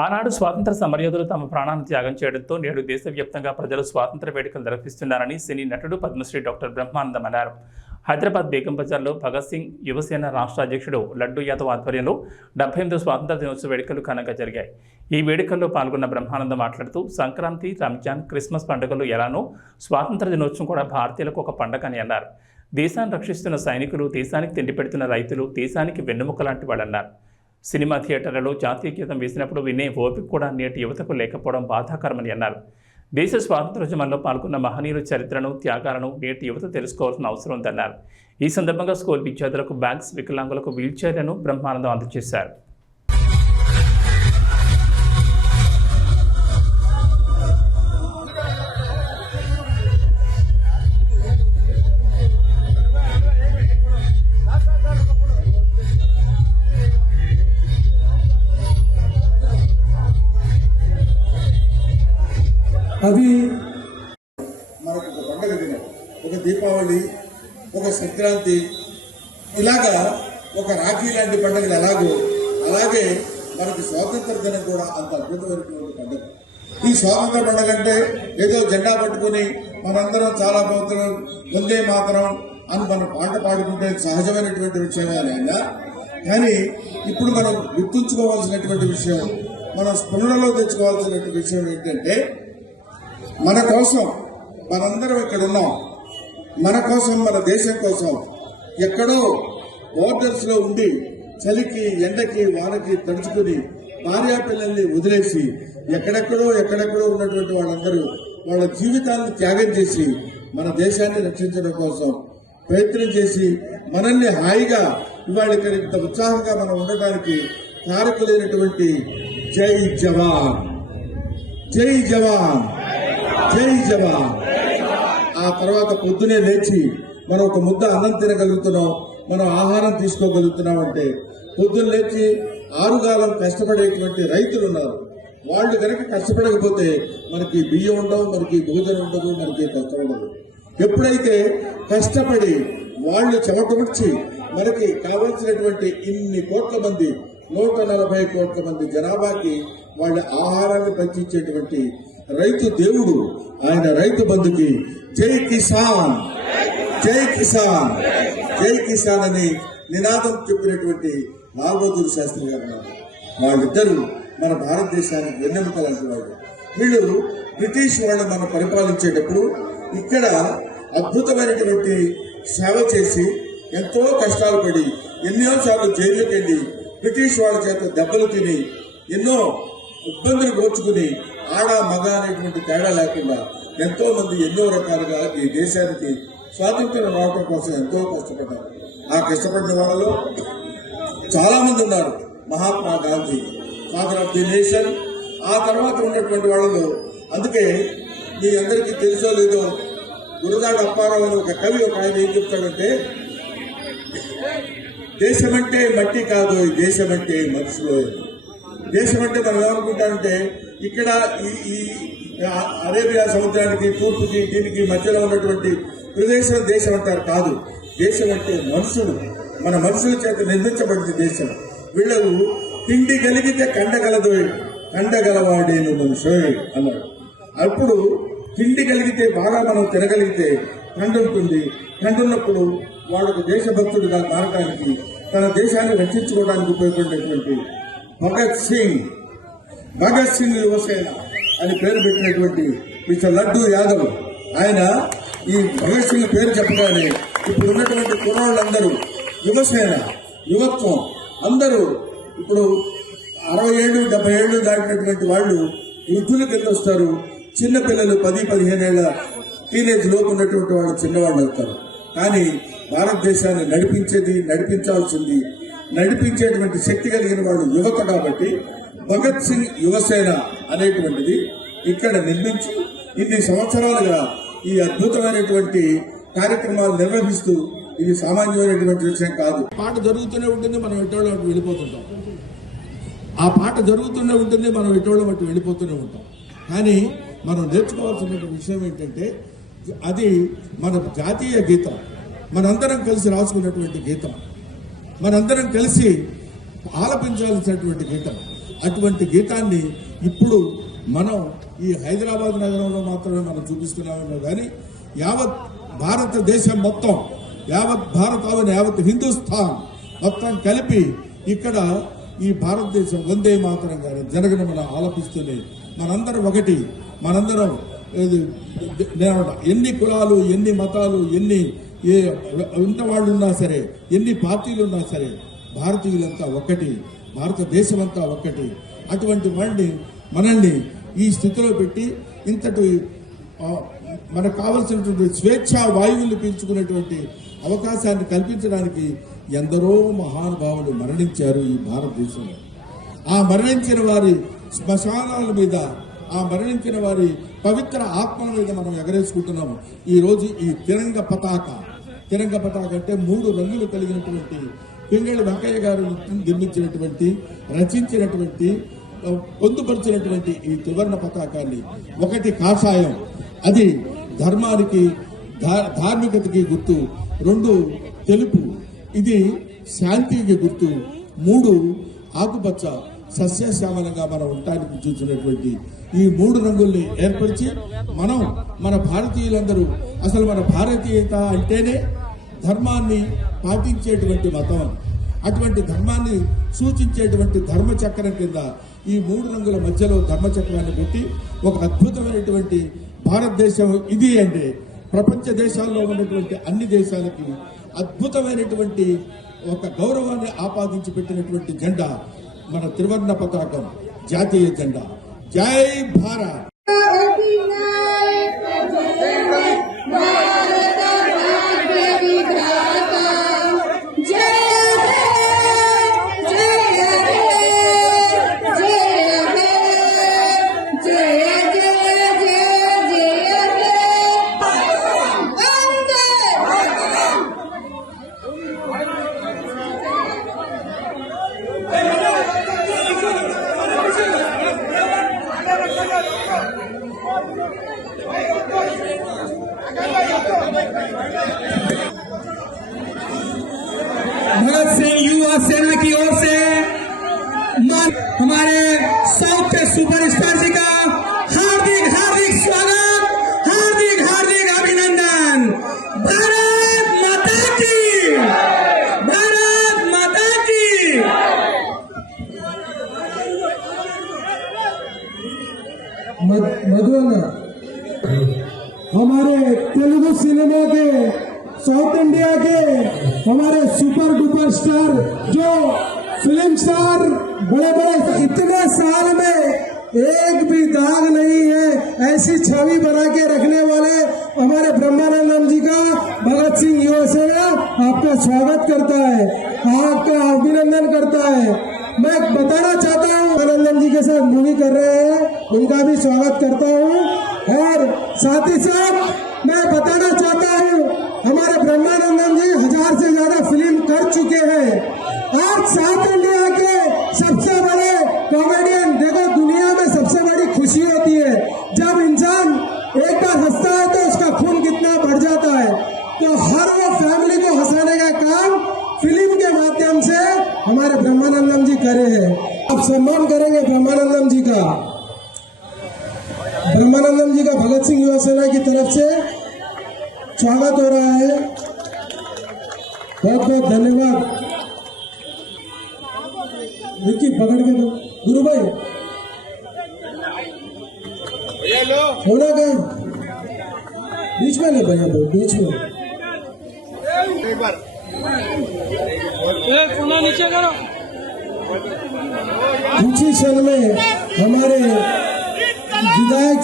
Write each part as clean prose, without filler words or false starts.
ఆనాడు స్వాతంత్ర సమరయోధులు తమ ప్రాణాలను త్యాగం చేయడంతో నేడు దేశవ్యాప్తంగా ప్రజలు స్వాతంత్ర వేడుకలు నిర్వహిస్తున్నారని సినీ నటుడు పద్మశ్రీ డాక్టర్ బ్రహ్మానందం అన్నారు. హైదరాబాద్ బేగం బజార్లో భగత్ సింగ్ యువసేన రాష్ట్ర అధ్యక్షుడు లడ్డూ యాదవ్ ఆధ్వర్యంలో 78వ స్వాతంత్ర దినోత్సవ వేడుకలు ఘనంగా జరిగాయి. ఈ వేడుకల్లో పాల్గొన్న బ్రహ్మానందం మాట్లాడుతూ సంక్రాంతి, రంజాన్, క్రిస్మస్ పండుగలు ఎలానో స్వాతంత్ర దినోత్సవం కూడా భారతీయులకు ఒక పండగ అని అన్నారు. దేశాన్ని రక్షిస్తున్న సైనికులు, దేశానికి తిండి పెడుతున్న రైతులు దేశానికి వెన్నెముక లాంటి వాళ్ళన్నారు. సినిమా థియేటర్లలో జాతీయ గీతం వేసినప్పుడు వినే ఓపిక కూడా నేటి యువతకు లేకపోవడం బాధాకరమని అన్నారు. దేశ స్వాతంత్రోద్యమంలో పాల్గొన్న మహనీయుల చరిత్రను, త్యాగాలను నేటి యువత తెలుసుకోవాల్సిన అవసరం ఉందన్నారు. ఈ సందర్భంగా స్కూల్ విద్యార్థులకు బ్యాగ్స్, వికలాంగులకు వీల్చైర్లను బ్రహ్మానందం అందజేశారు. అది మనకు ఒక పండుగ దినం, ఒక దీపావళి, ఒక సంక్రాంతి, ఇలాగా ఒక రాఖీ లాంటి పండుగలు అలాగే మనకి స్వాతంత్ర దినం కూడా అంత అద్భుతమైనటువంటి పండుగ. ఈ స్వాతంత్ర పండుగ అంటే ఏదో జెండా పట్టుకుని మనందరం చాలా సంవత్సరం ముందే మాత్రం అని మనం పాట పాడుకుంటే సహజమైనటువంటి విషయమే అయినా కానీ ఇప్పుడు మనం గుర్తుంచుకోవాల్సినటువంటి విషయం, మనం స్పృహలో తెచ్చుకోవాల్సినటువంటి విషయం ఏంటంటే మన కోసం మనందరం ఇక్కడ ఉన్నాం. మన కోసం, మన దేశం కోసం ఎక్కడో బోర్డర్స్ లో ఉండి చలికి, ఎండకి, వానకి తడుచుకుని భార్యా పిల్లల్ని వదిలేసి ఎక్కడెక్కడో ఉన్నటువంటి వాళ్ళందరూ వాళ్ళ జీవితాలను త్యాగం చేసి మన దేశాన్ని రక్షించడం కోసం ప్రయత్నం చేసి మనల్ని హాయిగా ఇవాళ ఇక్కడ ఇంత ఉత్సాహంగా మనం ఉండటానికి కారకులైనటువంటి జై జవాన్, జై జవాన్, జై జవాన్. ఆ తర్వాత పొద్దునే లేచి మనం ఒక ముద్ద అన్నం తినగలుగుతున్నాం, మనం ఆహారం తీసుకోగలుగుతున్నాం అంటే పొద్దున్న లేచి ఆరుగాలం కష్టపడేటువంటి రైతులు ఉన్నారు. వాళ్ళు కనుక కష్టపడకపోతే మనకి బియ్యం ఉండవు, మనకి భోజనం ఉండదు, మనకి కష్టం ఉండదు. ఎప్పుడైతే కష్టపడి వాళ్ళు చెమటొచ్చి మనకి కావాల్సినటువంటి ఇన్ని కోట్ల మంది, 140 కోట్ల మంది జనాభాకి వాళ్ళ ఆహారాన్ని పంచించేటువంటి రైతు దేవుడు, ఆయన రైతు బంధుకి జై కిసాన్, జై కిసాన్, జై కిసాన్ అని నినాదం చెప్పినటువంటి లాల్ బహదూర్ శాస్త్రి గారు. వాళ్ళిద్దరూ మన భారతదేశానికి వెన్నెముక లాంటి వాళ్ళు. వీళ్ళు బ్రిటిష్ వాళ్ళు మనం పరిపాలించేటప్పుడు ఇక్కడ అద్భుతమైనటువంటి సేవ చేసి ఎంతో కష్టాలు పడి ఎన్నోసార్లు జైలుకి వెళ్ళి బ్రిటిష్ వాళ్ళ చేత దెబ్బలు తిని ఎన్నో ఇబ్బందులు కోర్చుకుని ఆడ మగ అనేటువంటి తేడా లేకుండా ఎంతో మంది ఎన్నో రకాలుగా ఈ దేశానికి స్వాతంత్ర్యం రావడం కోసం ఎంతో కష్టపడ్డారు. ఆ కష్టపడిన వాళ్ళలో చాలా మంది ఉన్నారు. Mahatma Gandhi, father of the nation. ఆ తర్వాత ఉన్నటువంటి వాళ్ళలో అందుకే మీ అందరికీ తెలుసో లేదో గురజాడ అప్పారావు అని ఒక కవి, ఒక ఆయన ఏం చెప్తాడంటే, దేశమంటే మట్టి కాదు, దేశమంటే మనుషులు. దేశం అంటే మనం ఏమనుకుంటామంటే ఇక్కడ ఈ అరేబియా సముద్రానికి, తూర్పుకి, దీనికి మధ్యలో ఉన్నటువంటి ప్రదేశం దేశం అంటారు. కాదు, దేశం అంటే మనుషులు, మన మనుషుల చేత నిర్మించబడింది దేశం. వీళ్ళు తిండి కలిగితే కండగలదు, కండగలవాడేను మనుషు అన్నాడు. అప్పుడు తిండి కలిగితే బాగా మనం తినగలిగితే కండ ఉంటుంది. కండున్నప్పుడు వాళ్ళకు దేశభక్తుడిగా మారడానికి, తన దేశాన్ని రక్షించుకోవడానికి ఉపయోగపడేటువంటి భగత్ సింగ్ యువసేన అని పేరు పెట్టినటువంటి మిస్టర్ లడ్డూ యాదవ్, ఆయన ఈ భగత్ సింగ్ పేరు చెప్పగానే ఇప్పుడు ఉన్నటువంటి కుర్రాళ్ళందరూ యువసేన, యువత్వం అందరూ ఇప్పుడు 60 ఏళ్ళు 70 ఏళ్ళు దాటినటువంటి వాళ్ళు వృద్ధుల కింద వస్తారు. చిన్నపిల్లలు 10-15 ఏళ్ల టీనేజ్ లోపు ఉన్నటువంటి వాళ్ళు చిన్నవాళ్ళు అవుతారు. కానీ భారతదేశాన్ని నడిపించాల్సింది, నడిపించేటువంటి శక్తి కలిగిన వాడు యువత. కాబట్టి భగత్ సింగ్ యువసేన అనేటువంటిది ఇక్కడ నిర్మించి ఇన్ని సంవత్సరాలుగా ఈ అద్భుతమైనటువంటి కార్యక్రమాలు నిర్వహిస్తూ, ఇది సామాన్యమైనటువంటి విషయం కాదు. పాట జరుగుతూనే ఉంటుంది, మనం ఎటోళ్ళం అటు వెళ్ళిపోతుంటాం. ఆ పాట జరుగుతూనే ఉంటుంది, మనం ఎటోళ్ళం అటు వెళ్ళిపోతూనే ఉంటాం. కానీ మనం నేర్చుకోవాల్సిన విషయం ఏంటంటే, అది మన జాతీయ గీతం, మనందరం కలిసి రాసుకున్నటువంటి గీతం, మనందరం కలిసి ఆలపించాల్సినటువంటి గీతం. అటువంటి గీతాన్ని ఇప్పుడు మనం ఈ హైదరాబాద్ నగరంలో మాత్రమే మనం చూపిస్తున్నామేమో కానీ యావత్ భారతదేశం మొత్తం, యావత్ భారతావని, యావత్ హిందుస్థాన్ మొత్తం కలిపి ఇక్కడ ఈ భారతదేశం వందే మాతరం కానీ జనగణమన ఆలపిస్తూనే మనందరం ఒకటి, మనందరం ఎన్ని కులాలు, ఎన్ని మతాలు, ఎన్ని ఇంత వాళ్ళు ఉన్నా సరే, ఎన్ని పార్టీలు ఉన్నా సరే, భారతీయులంతా ఒక్కటి, భారతదేశం అంతా ఒక్కటి. అటువంటి మనల్ని ఈ స్థితిలో పెట్టి ఇంతటి మనకు కావలసినటువంటి స్వేచ్ఛా వాయువులు పీల్చుకునేటువంటి అవకాశాన్ని కల్పించడానికి ఎందరో మహానుభావులు మరణించారు ఈ భారతదేశంలో. ఆ మరణించిన వారి శ్మశానాల మీద, ఆ మరణించిన వారి పవిత్ర ఆత్మల మీద మనం ఎగరేసుకుంటున్నాము. ఈ రోజు ఈ తిరంగ పతాక అంటే 3 రంగులు కలిగినటువంటి పింగళి వెంకయ్య గారు నిర్మించినటువంటి, రచించినటువంటి, పొందుపరిచినటువంటి ఈ త్రివర్ణ పతాకాన్ని, ఒకటి కాషాయం, అది ధర్మానికి ధార్మికతకి గుర్తు, 2 తెలుపు, ఇది శాంతికి గుర్తు, 3 ఆకుపచ్చ సస్యశ్యామలంగా మనం ఉండటానికి చూసినటువంటి ఈ 3 రంగుల్ని ఏర్పరిచి మన భారతీయులందరూ, అసలు మన భారతీయత అంటేనే ధర్మాన్ని పాటించేటువంటి మతం. అటువంటి ధర్మాన్ని సూచించేటువంటి ధర్మచక్రం కింద ఈ 3 రంగుల మధ్యలో ధర్మచక్రాన్ని పెట్టి ఒక అద్భుతమైనటువంటి భారతదేశం ఇది అంటే ప్రపంచ దేశాల్లో ఉన్నటువంటి అన్ని దేశాలకి అద్భుతమైనటువంటి ఒక గౌరవాన్ని ఆపాదించి పెట్టినటువంటి జెండా మన త్రివర్ణ పతాకం, జాతీయ జెండా. జై భారత్. भगत सिंह युवा सेना की ओर से हमारे साउथ के सुपरस्टार जी का हार्दिक हार्दिक स्वागत, हार्दिक हार्दिक अभिनंदन। भारत माता की, भारत माता की। मधुन हमारे तेलुगु सिनेमा के, साउथ इंडिया के हमारे सुपर डुपर स्टार, जो फिल्म स्टार बड़े बड़े, इतने साल में एक भी दाग नहीं है, ऐसी छवि बना के रखने वाले हमारे ब्रह्मानंदम जी का भगत सिंह युवा सेना आपका स्वागत करता है, आपका अभिनंदन करता है। मैं बताना चाहता हूँ, ब्रह्मानंदम जी के साथ मूवी कर रहे हैं, उनका भी स्वागत करता हूँ। और साथ ही साथ मैं बताना चाहता हूँ, हमारे ब्रह्मानंदम जी 1000 से ज्यादा फिल्म कर चुके हैं। आज साउथ इंडिया के सबसे बड़े कॉमेडियन, देखो दुनिया में सबसे बड़ी खुशी होती है जब इंसान एक बार हंसता है तो उसका खून कितना बढ़ जाता है। तो हर वो फैमिली को हंसाने का काम फिल्म के माध्यम से हमारे ब्रह्मानंदम जी करे हैं। अब सम्मान करेंगे ब्रह्मानंदम जी का। ब्रह्मानंदम जी का भगत सिंह युवा सेना की तरफ से स्वागत हो रहा है। बहुत बहुत धन्यवाद। विक्की पकड़ के दो, गुरु भाई होना कहीं बीच में ले भैया, बीच में नीचे करो। ऊंची क्षण में हमारे विधायक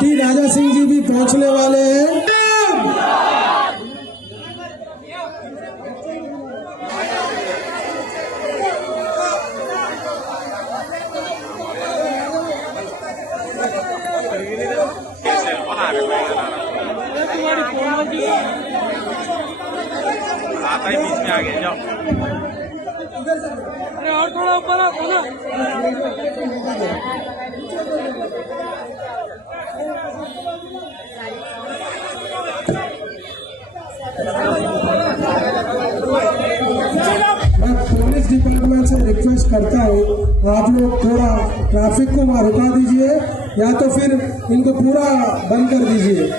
टी राजा सिंह जी भी पहुंचने वाले हैं। आता ही बीच में आ गए जाओ। अरे और थोड़ा ऊपर आओ ना। मैं पुलिस डिपार्टमेंट से रिक्वेस्ट करता हूँ, आप लोग थोड़ा ट्रैफिक को वहाँ रुका दीजिए या तो फिर इनको पूरा बंद कर दीजिए।